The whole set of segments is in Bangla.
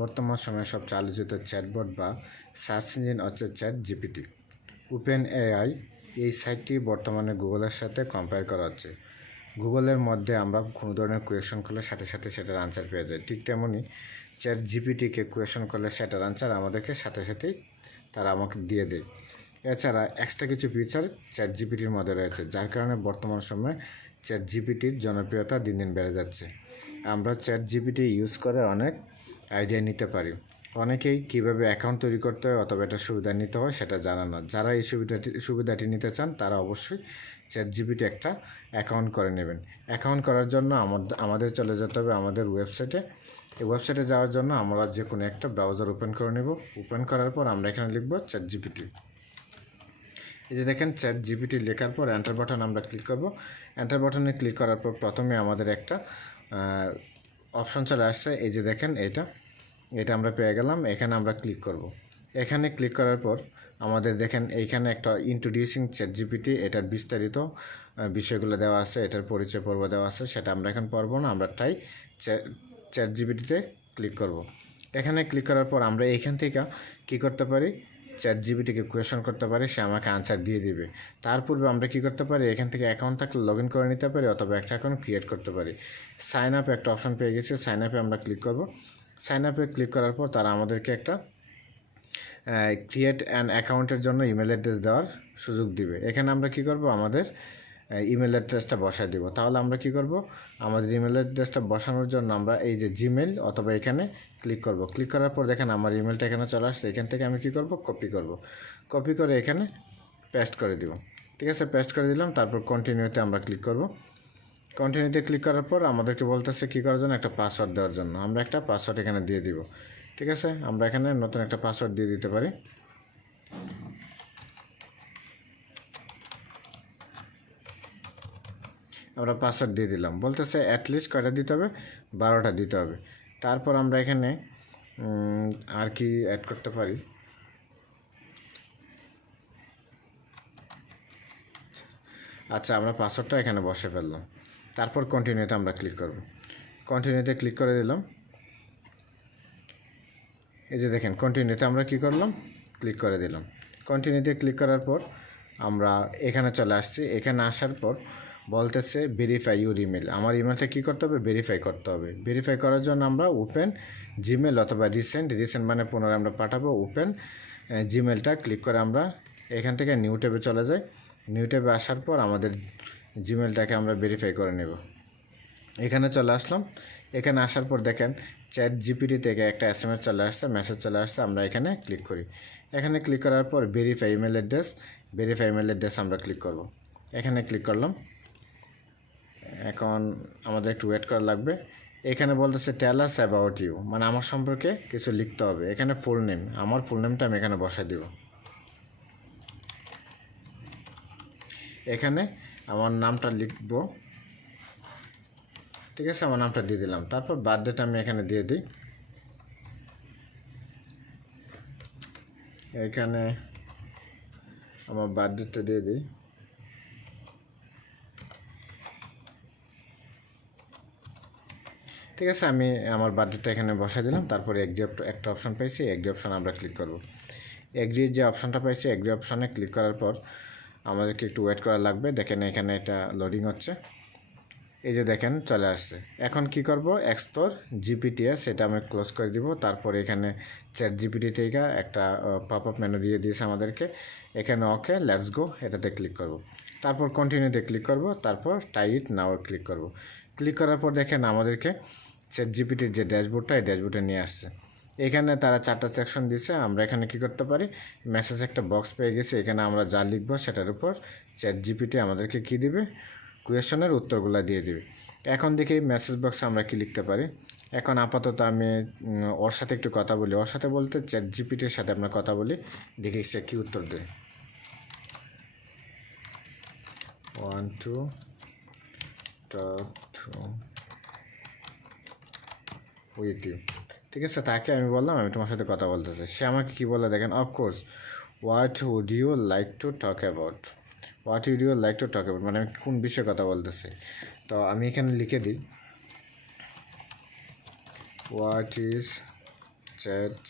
বর্তমান সময়ে সবচেয়ে আলোচিত চ্যাটবট বা সার্চ ইঞ্জিন হচ্ছে ChatGPT। ওপেন এআই এই সাইটটি বর্তমানে গুগলের সাথে কম্পেয়ার করা হচ্ছে। গুগলের মধ্যে আমরা কোনো ধরনের কোয়েশন করলে সাথে সাথে সেটার আনসার পেয়ে যাই, ঠিক তেমনই ChatGPTকে কোয়েশন করলে সেটার আনসার আমাদেরকে সাথে সাথেই তারা আমাকে দিয়ে দেয়। এছাড়া এক্সট্রা কিছু ফিচার ChatGPTর মধ্যে রয়েছে, যার কারণে বর্তমান সময়ে ChatGPTর জনপ্রিয়তা দিন দিন বেড়ে যাচ্ছে। আমরা ChatGPT ইউজ করে অনেক আইডিয়া নিতে পারি। অনেকেই কীভাবে অ্যাকাউন্ট তৈরি করতে হয় অথবা এটা সুবিধা নিতে হয় সেটা জানা না। যারা এই সুবিধাটি নিতে চান তারা অবশ্যই ChatGPT একটা অ্যাকাউন্ট করে নেবেন। অ্যাকাউন্ট করার জন্য আমাদের চলে যেতে হবে আমাদের ওয়েবসাইটে। এই ওয়েবসাইটে যাওয়ার জন্য আমরা যে কোনো একটা ব্রাউজার ওপেন করে নেব। ওপেন করার পর আমরা এখানে লিখব ChatGPT। এই যে দেখেন ChatGPT লেখার পর এন্টার বাটন আমরা ক্লিক করব। এন্টার বাটনে ক্লিক করার পর প্রথমে আমাদের একটা অপশন চলে আসছে। এই যে দেখেন এটা আমরা পেয়ে গেলাম। এখানে আমরা ক্লিক করব। এখানে ক্লিক করার পর আমাদের দেখেন এইখানে একটা ইন্ট্রোডিউসিং ChatGPT, এটার বিস্তারিত বিষয়গুলো দেওয়া আছে, এটার পরিচয় পর্ব দেওয়া আছে, সেটা আমরা এখন পড়ব না। আমরা ChatGPTতে ক্লিক করব। এখানে ক্লিক করার পর আমরা এইখান থেকে কী করতে পারি, ChatGPTকে কোয়েশন করতে পারি, সে আমাকে আনসার দিয়ে দিবে। তার পূর্বে আমরা কী করতে পারি, এখান থেকে অ্যাকাউন্ট থাকলে লগ ইন করে নিতে পারি অথবা একটা অ্যাকাউন্ট ক্রিয়েট করতে পারি। সাইন আপ একটা অপশন পেয়ে গেছি, সাইন আপে আমরা ক্লিক করব। সাইন আপে ক্লিক করার পর তারা আমাদেরকে একটা ক্রিয়েট অ্যান অ্যাকাউন্টের জন্য ইমেল অ্যাড্রেস দেওয়ার সুযোগ দিবে। এখানে আমরা কী করব, আমাদের ইমেল অ্যাড্রেসটা বসায় দেব। তাহলে আমরা কী করব, আমাদের ইমেল অ্যাড্রেসটা বসানোর জন্য আমরা এই যে জিমেল অথবা এখানে ক্লিক করব। ক্লিক করার পর দেখেন আমার ইমেলটা এখানে চলে আসছে। এখান থেকে আমি কী করব, কপি করে এখানে পেস্ট করে দিব। ঠিক আছে, পেস্ট করে দিলাম। তারপর কন্টিনিউতে আমরা ক্লিক করব। কন্টিনিউতে ক্লিক করার পর আমাদেরকে বলতেছে কী করার জন্য, একটা পাসওয়ার্ড দেওয়ার জন্য। আমরা একটা পাসওয়ার্ড এখানে দিয়ে দিব। ঠিক আছে, আমরা এখানে নতুন একটা পাসওয়ার্ড দিয়ে দিতে পারি। আমরা পাসওয়ার্ড দিয়ে দিলাম। বলতেছে অ্যাটলিস্ট কয়টা দিতে হবে, 12টা দিতে হবে। তারপর আমরা এখানে আর কি অ্যাড করতে পারি, আচ্ছা আমরা পাসওয়ার্ডটা এখানে বসে ফেললাম। তারপর কন্টিনিউতে আমরা ক্লিক করব। কন্টিনিউতে ক্লিক করে দিলাম। এই যে দেখেন কন্টিনিউতে আমরা কি করলাম, ক্লিক করে দিলাম। কন্টিনিউতে ক্লিক করার পর আমরা এখানে চলে আসছি। এখানে আসার পর বলতেছে ভেরিফাই ইউর ইমেল। আমার ইমেলটা কী করতে হবে, ভেরিফাই করতে হবে। ভেরিফাই করার জন্য আমরা ওপেন জিমেল অথবা রিসেন্ট মানে পুনরায় আমরা পাঠাবো। ওপেন জিমেলটা ক্লিক করে আমরা এখান থেকে নিউ ট্যাবে চলে যাই। নিউ ট্যাবে আসার পর আমাদের জিমেলটাকে আমরা ভেরিফাই করে নেব। এখানে চলে আসলাম। এখানে আসার পর দেখেন ChatGPT থেকে একটা SMS চলে আসছে, মেসেজ চলে আসছে। আমরা এখানে ক্লিক করি। এখানে ক্লিক করার পর ভেরিফাই ইমেল অ্যাড্রেস আমরা ক্লিক করব। এখানে ক্লিক করলাম। এখন আমাদের একটু ওয়েট করা লাগবে। এখানে বলতেছে টেল আস অ্যাবাউট ইউ, মানে আমার সম্পর্কে কিছু লিখতে হবে। এখানে ফুল নেম, আমার ফুল নেমটা আমি এখানে বসাই দিব। এখানে আমার নামটা লিখব। ঠিক আছে, আমার নামটা দিয়ে দিলাম। তারপর বার্থডেটা আমি এখানে দিয়ে দিই। এখানে আমার বার্থডেটা দিয়ে দিই। ঠিক আছে, আমি আমার বার্থডেটা এখানে বসাই দিলাম। তারপরে এগ্রি একটা অপশন পাইছি, এগ্রি অপশন আমরা ক্লিক করব। এগ্রির যে অপশনটা পাইছি, এগ্রি অপশনে ক্লিক করার পর আমাদেরকে একটু ওয়েট করা লাগবে। দেখেন এখানে এটা লোডিং হচ্ছে। এই যে দেখেন চলে আসছে। এখন কি করব, এক্সপ্লোর জিপিটিএস এটা আমি ক্লোজ করে দিব। তারপর এখানে ChatGPT থেকে একটা পপ আপ মেনু দিয়ে দিয়েছে আমাদেরকে। এখানে ওকে লেটস গো এটাতে ক্লিক করব। তারপর কন্টিনিউতে ক্লিক করব। তারপর টাই ইট নাও ক্লিক করব। ক্লিক করার পর দেখেন আমাদেরকে ChatGPTর যে ড্যাশবোর্ডটা, এই ড্যাশবোর্ডে নিয়ে আসছে। এখানে তারা 4টা সেকশন দিয়েছে। আমরা এখানে কি করতে পারি, মেসেজ একটা বক্স পেয়ে গেছি। এখানে আমরা যা লিখবো সেটার উপর ChatGPT আমাদেরকে কি দিবে, কোয়েশনের উত্তরগুলো দিয়ে দিবে। এখন দেখি মেসেজ বক্সে আমরা কি লিখতে পারি। এখন আপাতত আমি ওর সাথে একটু কথা বলি। ওর সাথে বলতে ChatGPTর সাথে আমরা কথা বলি, দেখি সে কী উত্তর দেয়। 1 2 talk to with you। ঠিক আছে, তাকে আমি বললাম আমি তোমার সাথে কথা বলতে চাই। সে আমাকে কী বলে দেখেন, of course what would you like to talk about. মানে আমি কোন বিষয়ে কথা বলতেছি। তো আমি এখানে লিখে দিই হোয়াট ইজ চ্যাট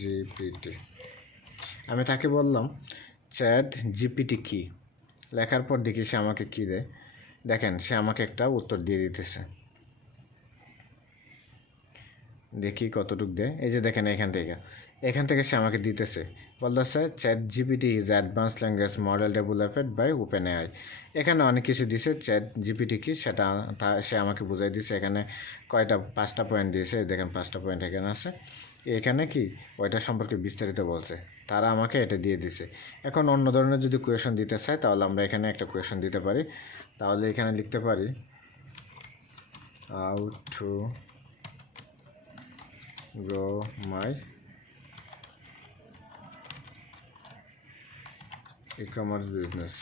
জিপিটি। আমি তাকে বললাম চ্যাট জিপিটি কি, লেখার পর দেখি সে আমাকে কী দেয়। দেখেন সে আমাকে একটা উত্তর দিয়ে দিতেছে, দেখি কতটুকু দেয়। এই যে দেখেন এখান থেকে সে আমাকে দিতেছে, বলতেছে Chat GPT is advanced language model developed by Open AI. এখানে অনেক কিছু দিছে, চ্যাট জিপিটি কি সেটা সে আমাকে বুঝাই দিছে। এখানে পাঁচটা পয়েন্ট দিয়েছে, দেখেন 5টা পয়েন্ট এখানে আছে। এখানে কি ওইটা সম্পর্কে বিস্তারিত বলছে, তারা আমাকে এটা দিয়ে দিছে। এখন অন্য ধরনের যদি কোয়েশন দিতে চাই তাহলে আমরা এখানে একটা কোয়েশন দিতে পারি। তাহলে এখানে লিখতে পারি how to grow my e-commerce business.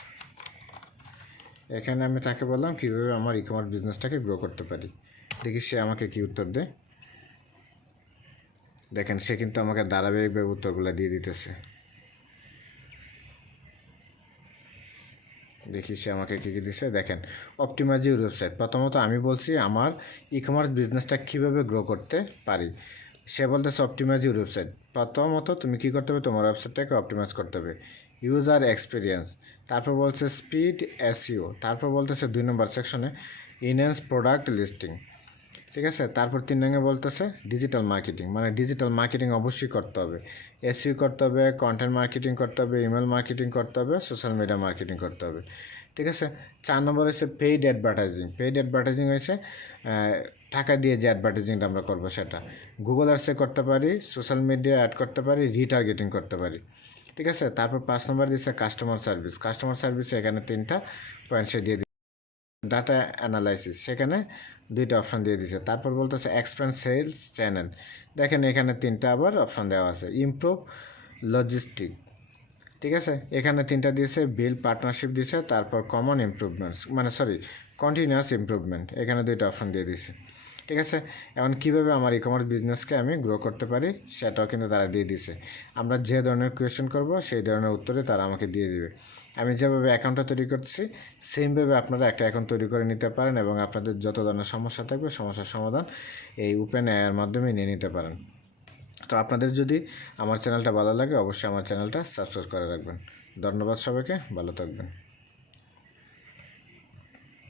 এখানে আমি তাকে বললাম কীভাবে আমার ই-কমার্স বিজনেসটাকে গ্রো করতে পারি। দেখি সে আমাকে কী উত্তর দেয়। দেখেন সে কিন্তু আমাকে ধারাবাহিকভাবে উত্তরগুলো দিয়ে দিতেছে। দেখি সে আমাকে কী কী দিছে। দেখেন অপটিমাইজ ইউর ওয়েবসাইট। প্রথমত আমি বলছি আমার ই-কমার্স বিজনেসটা কীভাবে গ্রো করতে পারি। সে বলতেছে অপটিমাইজ ইউর ওয়েবসাইট। প্রথমত তুমি কী করতে হবে, তোমার ওয়েবসাইটটাকে অপটিমাইজ করতে হবে। ইউজার এক্সপিরিয়েন্স, তারপর বলছে স্পিড এসইও, তারপর বলতেছে 2 নম্বর সেকশনে ইনহ্যান্স প্রোডাক্ট লিস্টিং, ঠিক আছে। তারপর 3 নম্বরে বলতেছে ডিজিটাল মার্কেটিং, মানে ডিজিটাল মার্কেটিং অবশ্যই করতে হবে, এসইও করতে হবে, কন্টেন্ট মার্কেটিং করতে হবে, ইমেল মার্কেটিং করতে হবে, সোশ্যাল মিডিয়া মার্কেটিং করতে হবে, ঠিক আছে। 4 নম্বর হচ্ছে পেইড অ্যাডভার্টাইজিং। পেইড অ্যাডভার্টাইজিং হয়েছে টাকা দিয়ে যে অ্যাডভার্টাইজিংটা আমরা করবো সেটা গুগল আর্টসে করতে পারি, সোশ্যাল মিডিয়া অ্যাড করতে পারি, রিটার্গেটিং করতে পারি, ঠিক আছে। তারপর 5 নম্বর দিচ্ছে কাস্টমার সার্ভিস। কাস্টমার সার্ভিসে এখানে 3টা পয়েন্ট সে দিয়ে দিচ্ছে। ডাটা অ্যানালাইসিস, সেখানে 2টা অপশন দিয়ে দিচ্ছে। তারপর বলতেছে এক্সপেন্স সেলস চ্যানেল, দেখেন এখানে 3টা আবার অপশন দেওয়া আছে। ইমপ্রুভ লজিস্টিক, ঠিক আছে, এখানে 3টা দিয়েছে। বিল পার্টনারশিপ দিয়েছে। তারপর কমন ইমপ্রুভমেন্টস, কন্টিনিউয়াস ইমপ্রুভমেন্ট, এখানে 2টা অপশন দিয়ে দিয়েছে, ঠিক আছে। এখন কীভাবে আমার ই-কমার্স বিজনেসকে আমি গ্রো করতে পারি সেটাও কিন্তু তারা দিয়ে দিছে। আমরা যে ধরনের কোয়েশ্চেন করব সেই ধরনের উত্তরে তারা আমাকে দিয়ে দিবে। আমি যেভাবে অ্যাকাউন্টটা তৈরি করছি সেমভাবে আপনারা একটা অ্যাকাউন্ট তৈরি করে নিতে পারেন এবং আপনাদের যত ধরনের সমস্যা থাকবে সমস্যার সমাধান এই ওপেন এআইয়ের মাধ্যমে নিয়ে নিতে পারেন। তো আপনাদের যদি আমার চ্যানেলটা ভালো লাগে অবশ্যই আমার চ্যানেলটা সাবস্ক্রাইব করে রাখবেন। ধন্যবাদ সবাইকে, ভালো থাকবেন।